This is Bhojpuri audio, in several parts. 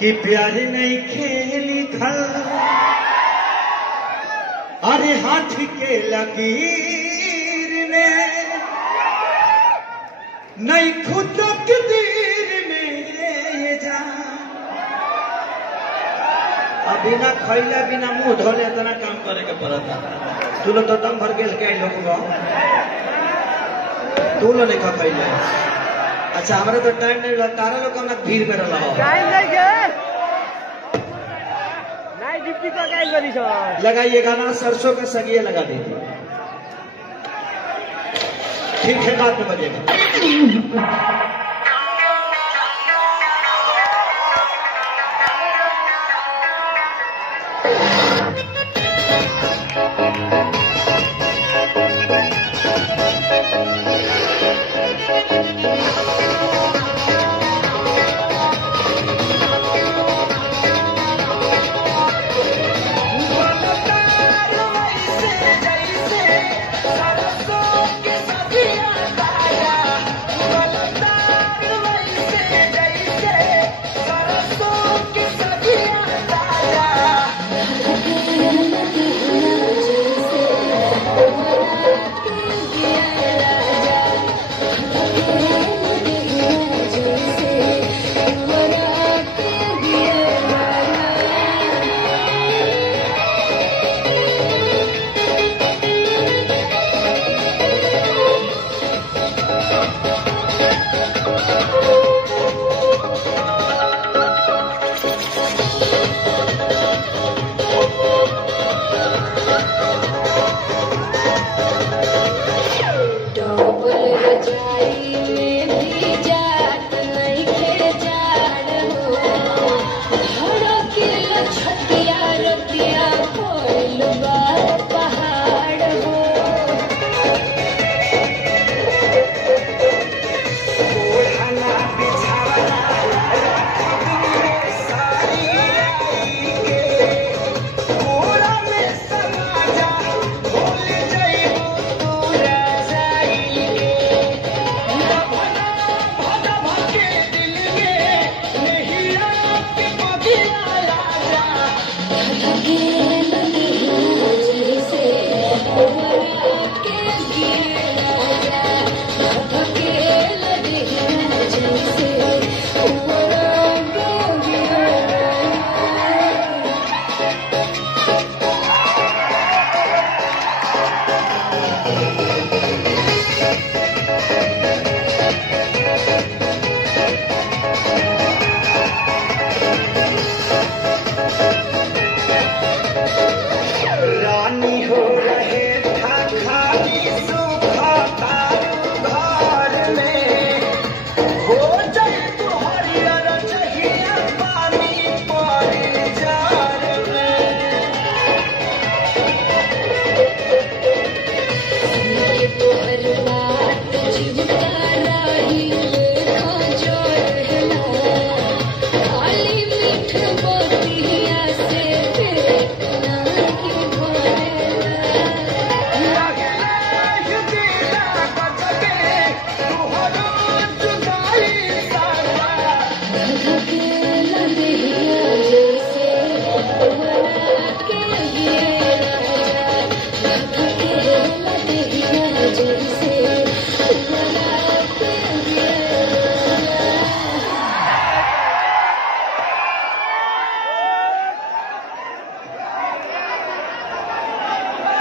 कि प्यार नहीं खेली खल अरे हाथ के लकीर ने नहीं खुद तकदीर में जा बिना खैला बिना मुंह धोले इतना काम करे के पड़ता। तू लोग तो दम भर गेल के लोग तू लोग नहीं खा खैले। अच्छा हमारे तो टाइम नहीं लगता तारा लोग अपना भीड़ में रहा टाइम नहीं गए नहीं डिप्टी का गाइल बनी सो लगाइए गाना सरसों के सगिए लगा दीजिए। ठीक है बात में बजेगा।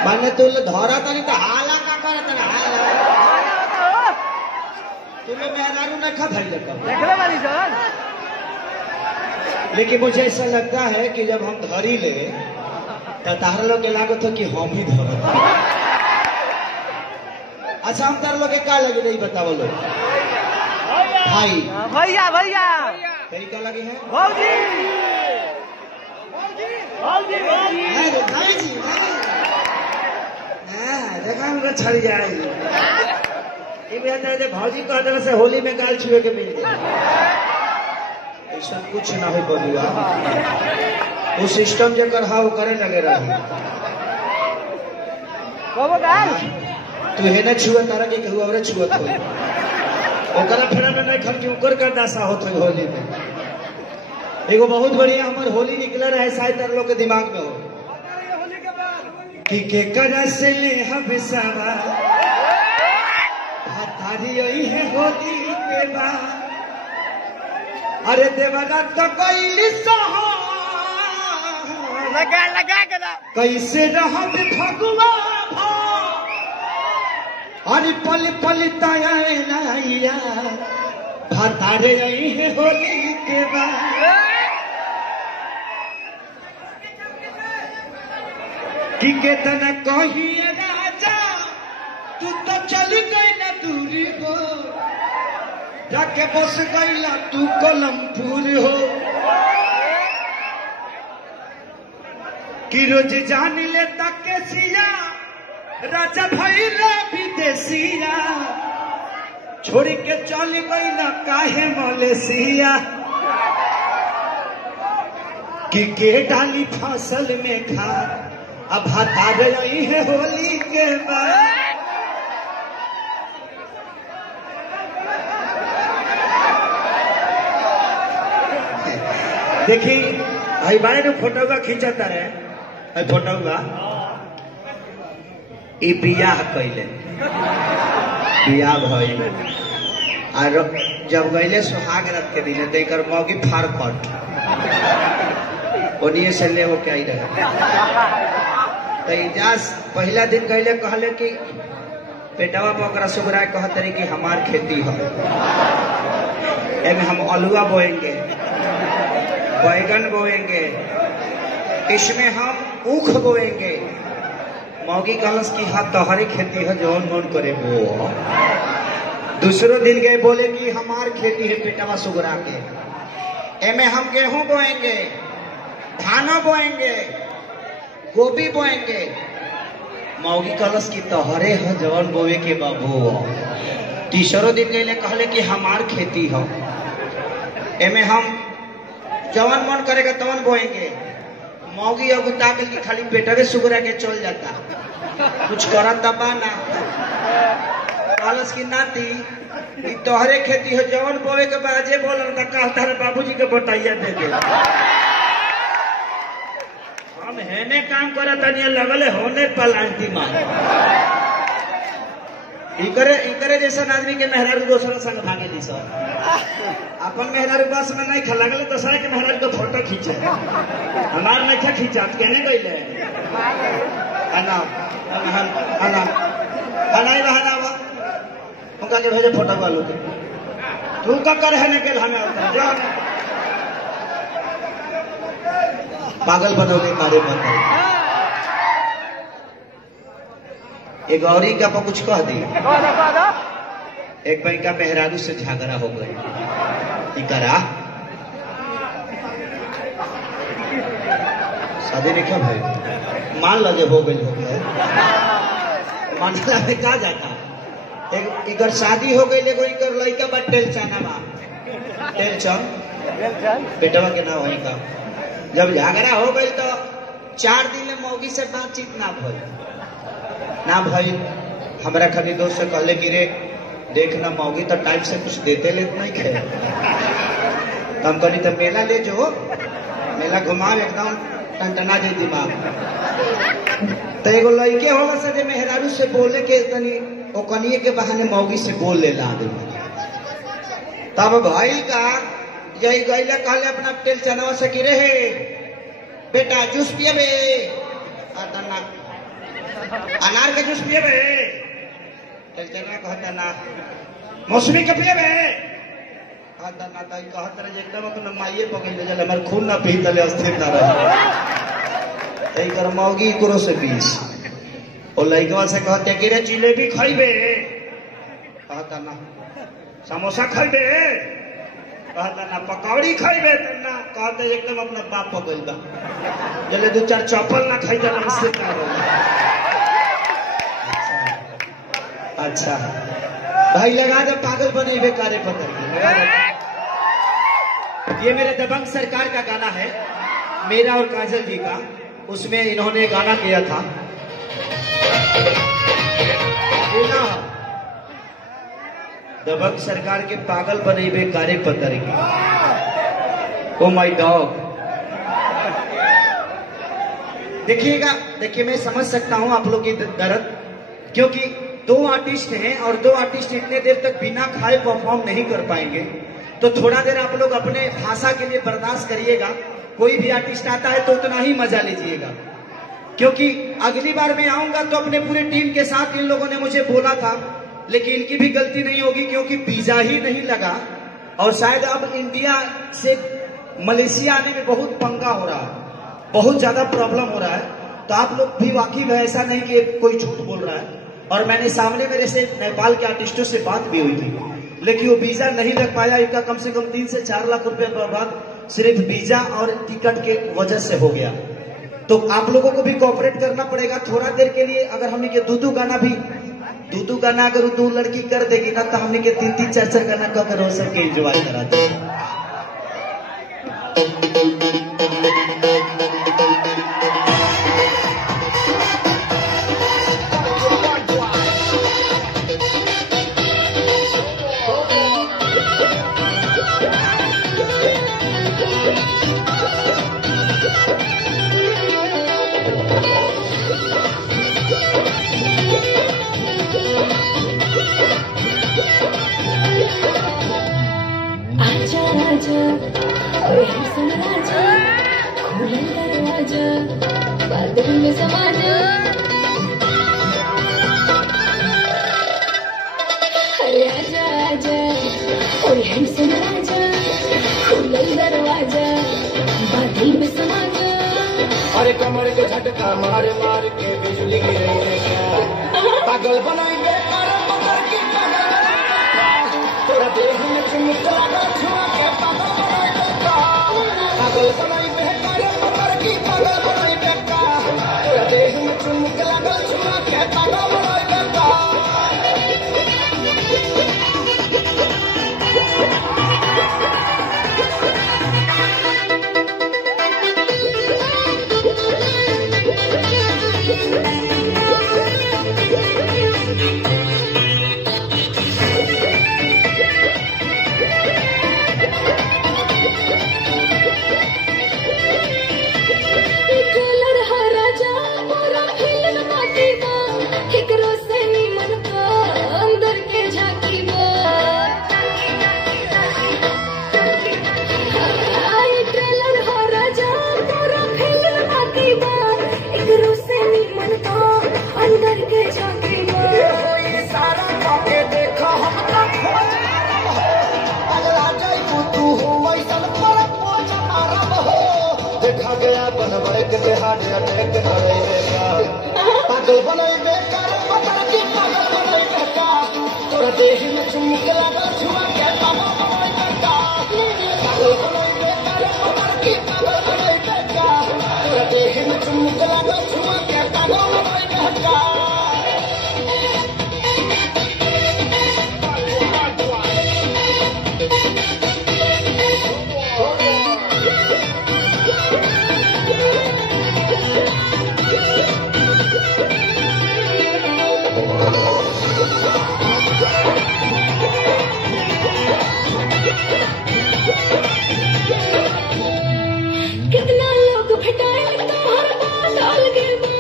माने तू धरा तनी तो हाला का करत ना तू लोग मेहरारू न खा धरी देखले वाली जान। लेकिन मुझे ऐसा लगता है कि जब हम धरी ले तो तार लोग के लागत हो कि हम ही धरत। अच्छा हम तार लोग के का लगे नहीं बताओ लोग भाई भैया भैया कई का लगे हैं भौजी भौजी भौजी भाई जी देखा हमको छड़ जाए भौजी कह देने से होली में गाल छुए के मिल जाए ऐसा कुछ ना हो बबुआ। वो सिस्टम जो कर वो करे लगे रहे तू है ना छुआ तारा के कहू और छुअत हो ओकरा फेरा में नहीं खन के उकर का दासा होत हो होली में एगो बहुत बढ़िया हमार होली निकल रहा है, शायद तार लोग के दिमाग में हो कि के करस ले हम सवा हतारी यही है होली के बाद। अरे देवरा तो कैली सहा लगा लगा के ना कैसे रहत फगुआ भा अरे पल पल ताया नाइया हतारे यही है होली के बाद। कि केतना कहिए राजा तू तो चली गई ना दूरी हो, जाके बस गईला तू कोलमपुर हो। कि रोज जान ले तक के सिया राजा भैया विदेशिया, छोड़ के चल गई ना काहे मलेशिया। कि के डाली फसल में खा अब हटा रही है होली के बाद। देखी भाई बारे ने फोटो का खींचता है, फोटो का ई बियाह कैले बियाह भइल और जब गईले सुहाग रात के दिन देकर मौगी फार कट ओनिए से ले वो क्या ही रहे। तो इजाज पहला दिन गईले कहले कि पेटवा पकड़ा सुगरा कहतरी कि हमार खेती है, एमे हम अलुआ बोएंगे, बैगन बोएंगे, इसमें हम ऊख बोएंगे। मौगी कहलस कि हाँ तोहरे खेती है जौन मन करे वो। दूसरो दिन गए बोले कि हमार खेती है पेटवा सुगरा के, एमे हम गेहूं बोएंगे, धानो बोएंगे, गोभी बोएंगे। मौगी कहलस कि तोहरे है जौन बोए के बाबू। तीसरो दिन गए कहले कि हमार खेती है, एमे हम जवन मन करेगा तवन बोएंगे। मौगी अगुता के खाली पेटवे सुगरा के चल जाता, कुछ करत दबा ना। कहलस की नाती तोहरे खेती हो जवन बोए के बाजे बोलन त कहता है बाबूजी के बटाइया दे दे। हम हेने काम करत तनी लगले होने पलांटी मार। इकरे जैसा आदमी के मेहरारू दोसर संग भागे दी सर, अपन मेहरारू बस में नहीं खा लगले दोसरा के मेहरारू के फोटो खींचे, हमार नहीं था खींचा कहने गईले अना अना अना अनाई बहाना बा उनका के भेजे फोटो वालों के तू का कर है ने के हमें पागल बनौले कार्य बता। एक गौरी का पर कुछ कह दी। एक भाई का मेहरारू से झगड़ा हो गई, करा शादी ने क्या भाई मान लगे हो गई मानला में कहा जाता। एक इधर शादी हो गई लेकिन इधर लड़का बा टेलचना बा टेलचन बेटवा के नाम वही का। जब झगड़ा हो गई तो 4 दिन में मौगी से बातचीत ना भाई हमारा खाली दोस्त से कहले कि रे देखना मौगी तो टाइम से कुछ देते ले नहीं खे। हम कहनी तो मेला ले जो मेला घुमा एकदम टनटना जाए दिमाग। तो एगो लड़के होला से मेहरारू से बोले के तनी ओकनिए के बहाने मौगी से बोल ले ला दे। तब भाई का यही गईले कहले अपना तेल चनावा से कि रे बेटा जूस पिए बे अनार का जूस पिए बे। तेल चना कहता ना मौसमी के पिए बे कहता ना ताई कहत रहे एकदम अपना माइये पकड़ ले हमार खून ना पी तले अस्थिर ना रहे। तई कर मौगी करो से 20 और लड़कवा से कहते कि रे जिलेबी खाइबे कहता ना समोसा खाइबे कहता ना पकौड़ी खाइबे ना कहते एकदम अपना बाप पकड़ बा जले 2-4 चप्पल ना खाई जा इससे क्या होगा। अच्छा भाई लगा दे पागल बने बेकारे पकड़ के। ये मेरे दबंग सरकार का गाना है, मेरा और काजल जी का। उसमें इन्होंने गाना किया था दबंग सरकार के पागल बने बेकारे पतर की। Oh my dog. देखिएगा, देखिए मैं समझ सकता हूं आप लोग की दर्द, क्योंकि दो आर्टिस्ट हैं और दो आर्टिस्ट इतने देर तक बिना खाए परफॉर्म नहीं कर पाएंगे। तो थोड़ा देर आप लोग अपने भाषा के लिए बर्दाश्त करिएगा। कोई भी आर्टिस्ट आता है तो उतना ही मजा लीजिएगा, क्योंकि अगली बार मैं आऊंगा तो अपने पूरे टीम के साथ इन लोगों ने मुझे बोला था, लेकिन इनकी भी गलती नहीं होगी क्योंकि वीजा ही नहीं लगा और शायद अब इंडिया से मलेशिया आने में बहुत पंगा हो रहा है, बहुत ज्यादा प्रॉब्लम हो रहा है। तो आप लोग भी वाकिफ है, ऐसा नहीं कि कोई झूठ बोल रहा है। और मैंने सामने मेरे से नेपाल के आर्टिस्टों से बात भी हुई थी, लेकिन वो वीजा नहीं लग पाया। इनका कम से कम 3 से 4 लाख रुपए बर्बाद सिर्फ वीजा और टिकट के वजह से हो गया। तो आप लोगों को भी कोऑपरेट करना पड़ेगा थोड़ा देर के लिए। अगर हमने के दो गाना अगर दो लड़की कर देगी ना, तो हमने के 3-3 4-4 गाना कर हो सबके एंजॉय करा दे। आजा आजा ओए हसन राजा, खुले दरवाजा बादल में समा जा। अरे आजा आजा ओए हसन राजा, खुले दरवाजा बादल में समा जा। अरे कमर के झटका मार मार के बिजली गिरेगा, पागल बनाई बेकार पकड़ के तोरा देह में चुमुक लगा छुआ के पागल बनाई बेकार पकड़ के पागल बनाई बेकार, तोरा देह में चुमुक लगा छुआ के पागल बनाई बेकार। देखा गया बनवाए के हाथ अटैक करेगा, पागल बनाई बेकार पकड़ के पागल बनाई बेकार, तोरा देह में चुमुक लगा छुआ के पागल बनाई बेकार, पागल बनाई बेकार पकड़ के पागल बनाई बेकार, तोरा देह में चुमुक लगा छुआ के पागल बनाई बेकार। कितना लोग भेटाए तोहर बात अलगे बा,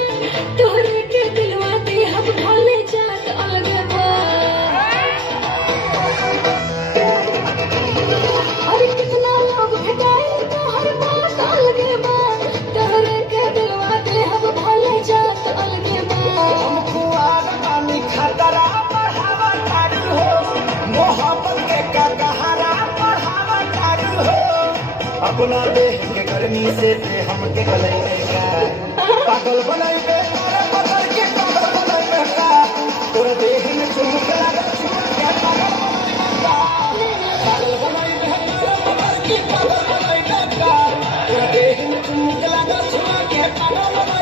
तोहरे के दिलवा दे हम भोले जात अलगे बा। अरे कितना लोग भेटाए तोहर बात अलगे बा, तोहरे के दिलवा दे हम भोले जात अलगे बा। हमको आगामी खतरा बढ़ावा तारू हो, मोहब्बत के कहारा बढ़ावा तारू हो, अपना देह के गर्मी से ते हमके गलेगा, पागल बनाई बेकार पकड़ के पागल बनाई बेकार, तोरा देह में चुमुक लगा छुआ के पागल बनाई बेकार, पागल बनाई बेकार पकड़ के पागल बनाई बेकार, तोरा देह में चुमुक लगा छुआ के पागल बनाई